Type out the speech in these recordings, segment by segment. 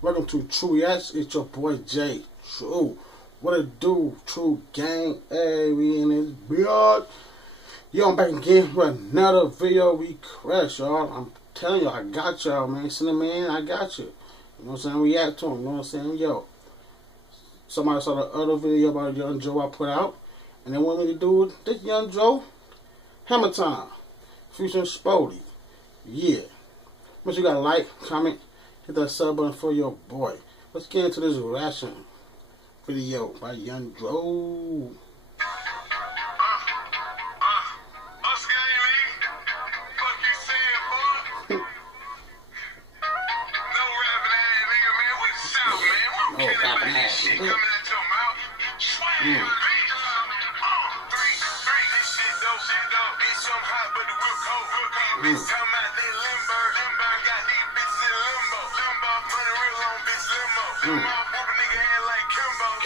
Welcome to True Yes. It's your boy Jay True. What it do, True Gang? Hey, we in this build. Yo, I'm back again with another video request, y'all. I'm telling y'all, I got y'all, man. Send them in, I got you. You know what I'm saying? React to them. You know what I'm saying? Yo, somebody saw the other video about Young Joe I put out, and they want me to do this Young Joe Hammer Time featuring Spody. Yeah. But you gotta like, comment, hit that sub button for your boy. Let's get into this reaction video by Young Joe.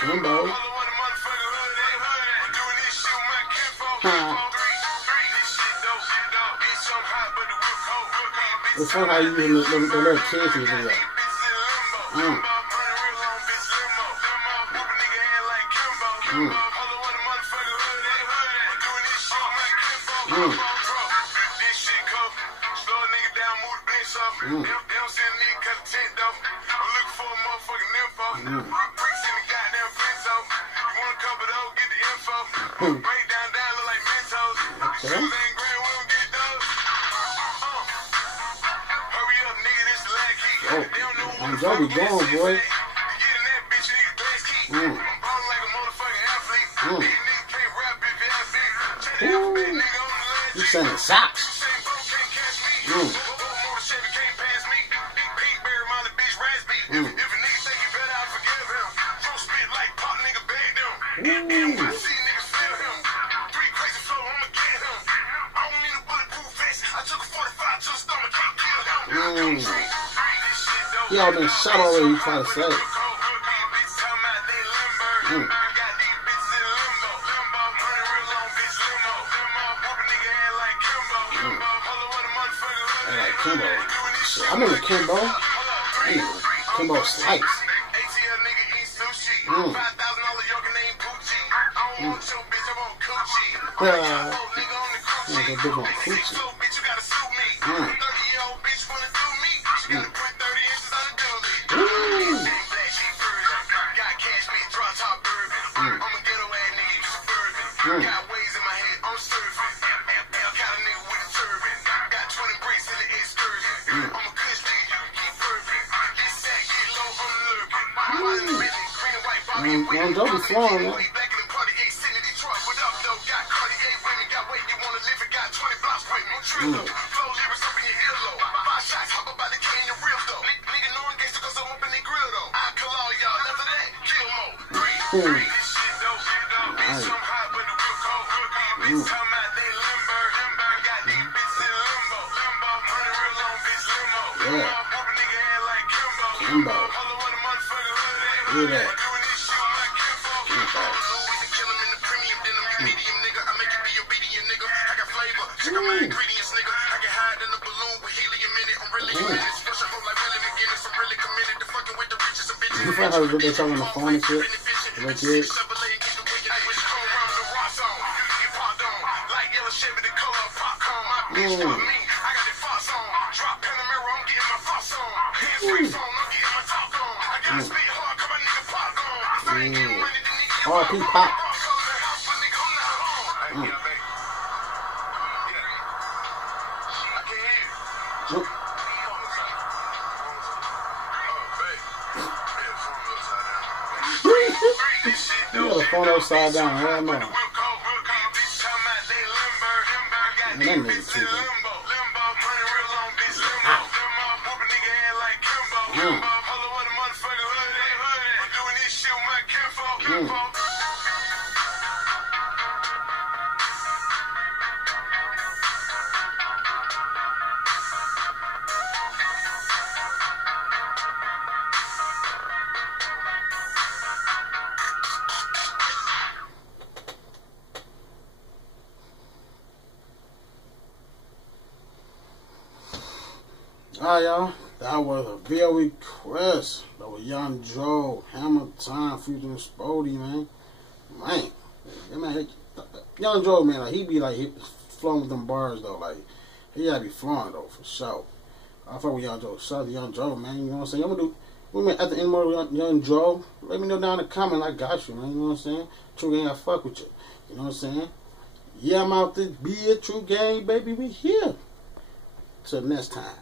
Kimbo. It's fun how you use the little kids in the video. I'm Joe be going, boy. You sending socks. Y'all been shot already, you try to say it. I like Kimbo. I'm in the Kimbo. Kimbo slice. Like a big one coochie. Got ways in my head, I'm surfing. Got a nigga with a turban. Got 20 bricks in the excursion. I'm a kush nigga, you keep perfect. Get set, get low, I'm lurking. Watch the minute, green and white, Bobby and Whitney. Don't be flowing, man. Back in the party, ain't sitting in Detroit. What up, though? Got Cartier women. Got weight, you wanna live it. Got 20 blocks with me. Trillo, flow lyrics up in your earlobe. 5 shots, hop up by the can, you real though. Nigga know I'm gangsta cause I'm up in the grill though. I call all y'all, after that, kill mode. Breathe. This shit though, bitch, I'm hot, but the real cold. Bitch, come out, they limber. Got these bitches in limbo. Money real long, bitch, limo. Whoop a nigga head like Kimbo. Hollow on the motherfucker hood. Doing this shit with my kinfolk. Always kill him in the premium denim. Medium nigga, I make it be obedient nigga. I got flavor, check out my ingredients nigga. I can hide in a balloon with helium in it. I'm really in this. Fresh a hoe like Willie McGinnis. I'm really committed to fucking with the riches and bitches. You find how they're talking on the phone and shit? Like this? R.P. Pop. You got a phone upside down, I don't know. Man, that nigga too, Alright, y'all. That was a video request. The Oh, Young Joe, Hammer Time, Future Spody, man. Man, Young Joe, man, like, he be like flowing with them bars though, like he gotta be flowing though for sure. I fuck with Young Joe. Shout out to Young Joe, man. You know what I'm saying? I'm gonna do. At the end more Young Joe. Let me know down in the comment. I got you, man. You know what I'm saying? True Gang, I fuck with you. You know what I'm saying? Yeah, I'm out to be a True Gang, baby. We here. Till next time.